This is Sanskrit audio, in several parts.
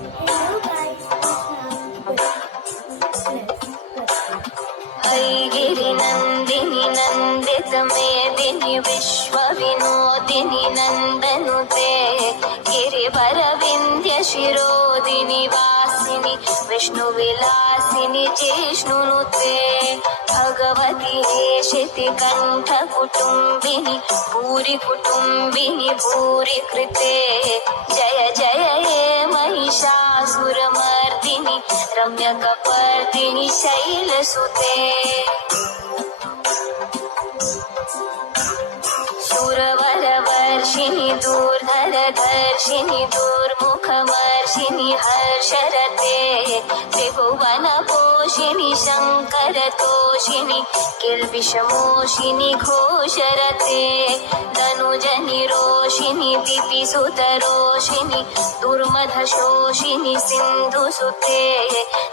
Hello guys, ऐगिरि नन्दिनि नन्दित मेदिनि विश्व विनोदिनि नन्दनुते गिरिवरविन्द्य शिरोदिनि वासिनि विष्णुविलासिनि जिष्णुनुते भगवति हेशिति कण्ठ कुटुम्बिनि भूरि कुटुम्बिनि भूरि कृते जय जय हे महिषासुरमर्दिनि रम्यकपर्दिनि शैलसुते सुरवरवर्षिणि दूर्धरधर्षिणि दूर्मुखमर्षिणि हर्षरते त्रिभुवनपोषिणि शङ्करतोषिणि किल्बिषमोषिनि घोषरते तनुजनिरोषिणि दिपिसुतरोषिणि दुर्मधशोषिनि सिन्धुसुते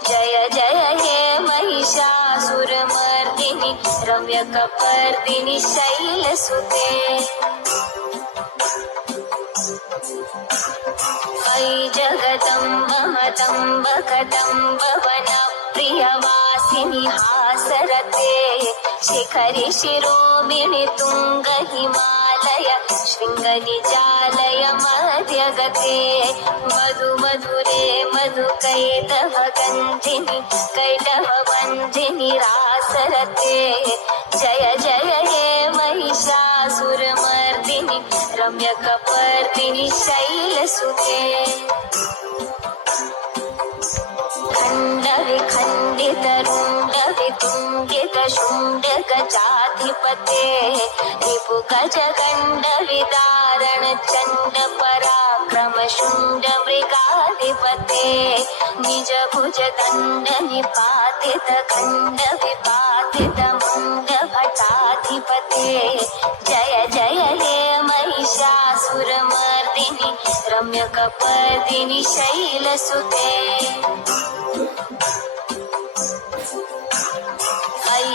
जय जय हे महिषासुरमर्दिनि रम्यकपर्दिनि शैलसुते अयि जगदम्ब मदम्ब कदम्ब वनप्रियवासिनि हासरते शिखरि शिरोमिणि तुङ्ग हिमालय शृङ्गनिजालय मध्यगते मधु मधुरे मधुकैटभगन्धिनि कैटभवन्धिनि रासरते जय जय हे महिषासुरमर्दिनि रम्यकपर्दिनि शैलसुते खण्डविखण्डितरुण्डवितुण्डितशुण्डगजाधिपते रिपुगजगण्डविदारण चण्ड पराक्रम शुण्ड मृगाधिपते निज भुज दण्ड निपातित खण्ड विपातित मुण्ड भटाधिपते जय जय हे महिषासुरमर्दिनि रम्यकपर्दिनि शैलसुते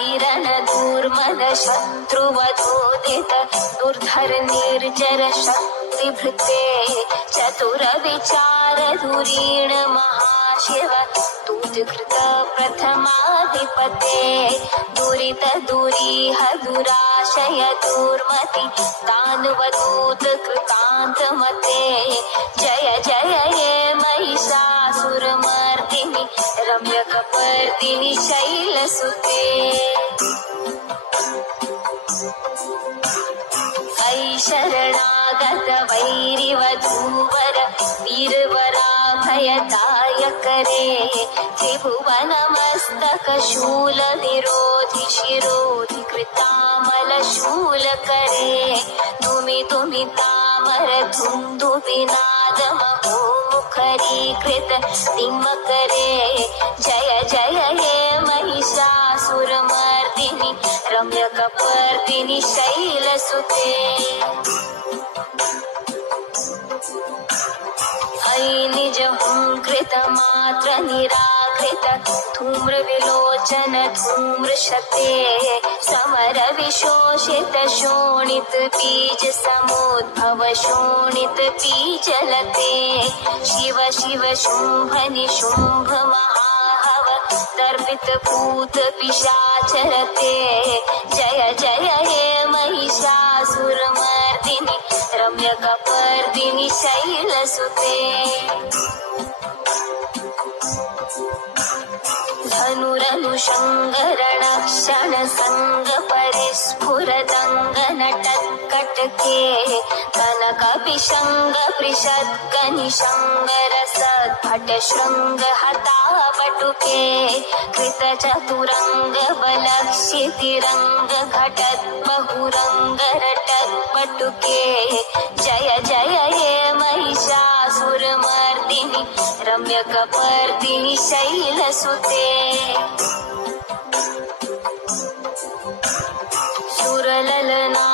ऐरणदूर्मद शत्रुवधोदित दुर्धर निर्जर शक्तिभृते चतुर विचार धुरीण महाशिव दूतकृत प्रथमाधिपते दुरित दुरीह दुराशय दुर्मति दानवदूत कृतान्तमते जय जय हे महिषासुरमर्दिनि रम्यकपर्दिनि शैलसुते ऐ शरणागत वैरिवधूवर वीरवराभयदायकरे त्रिभुवनमस्तक शूल विरोधि शिरोधि कृतामल शूलकरे तुमि तुमि तामर धुन्धु विनाद महोमुखरीकृत दिमकरे जय जय हे महिषासुरमर्दिनि रम्यकपर्दिनि शैलसुते ऐ निज हुङ्कृत मात्र निराकृत धूम्र विलोचन धूम्रशते समर विशोषित शोणित बीज समुद्भव शोणित बीजलते शिव शिव शुम्भ निशुम्भ महाहव दर्पित भूत पिशाचरते जय जय हे महिषासुरमर्दिनि रम्यकपर्दिनि शैलसुते धनुरनुषङ्गरणक्षण सङ्ग परिस्फुरदङ्ग नटत्कटके कनकपिशङ्ग पृषद्गनिशङ्ग रसद्भट शृङ्ग हतावटुके कृतचतुरङ्ग बलक्षितिरङ्ग घटत् बहुरङ्ग रटत्पटुके जय जय हे महिषासुरमर्दिनि रम्यकपर्दिनि शैलसुते सुरललना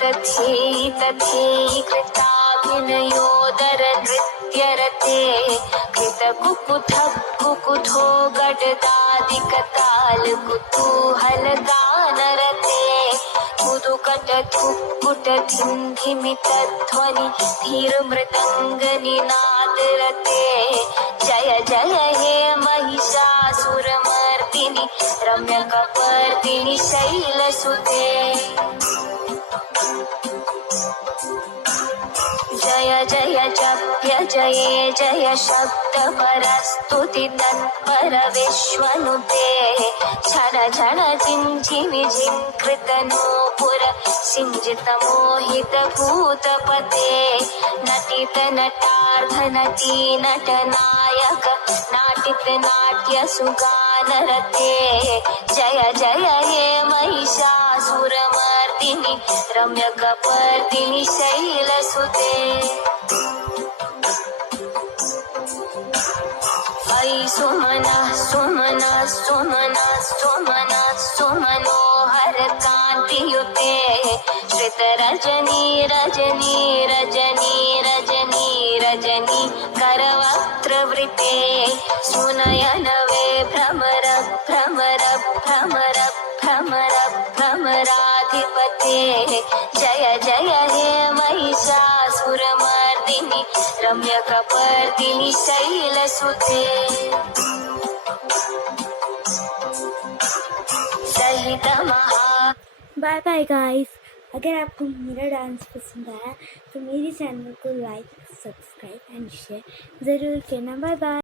तथेयि तथेयि कृताभिनयोदर नृत्यरते कृतकुकुथ कुकुथो गडदादिकताल कुतूहल गानरते कुदुकट धुक्कुट धिन्धिमित ध्वनि धीर मृदङ्ग निनादरते रम्यकपर्दिनि शैलसुते जय जय जप्य जये जय शब्दपरस्तुति तत्पर विश्वनुते झण झण झिञ्झिमि झिङ्कृतनूपुर सिञ्जितमोहित भूतपते नटित नटार्धनटी नटनायक नाटित नाट्य सुगानरते जय जय हे महिषासुरमर्दिनि रम्यकपर्दिनि शैलसुते अयि सुमना सुमना सुमना सुमना सुमनोहर कान्तियुते श्रितरजनी रजनी रजनी रजनी रजनी करवक्त्रवृते सुनयनवे भ्रमर भ्रमर भ्रमर भ्रमर भ्रमराधिपते जय जय हे महिषासुरमर्दिनि रम्यकपर्दिनि शैलसुते सहित महा। Bye bye guys. अगर आपको मेरा डांस पसंद आया तो मेरे चैनल को लाइक, सब्सक्राइब एंड शेयर ज़रूर करना। बाय बाय।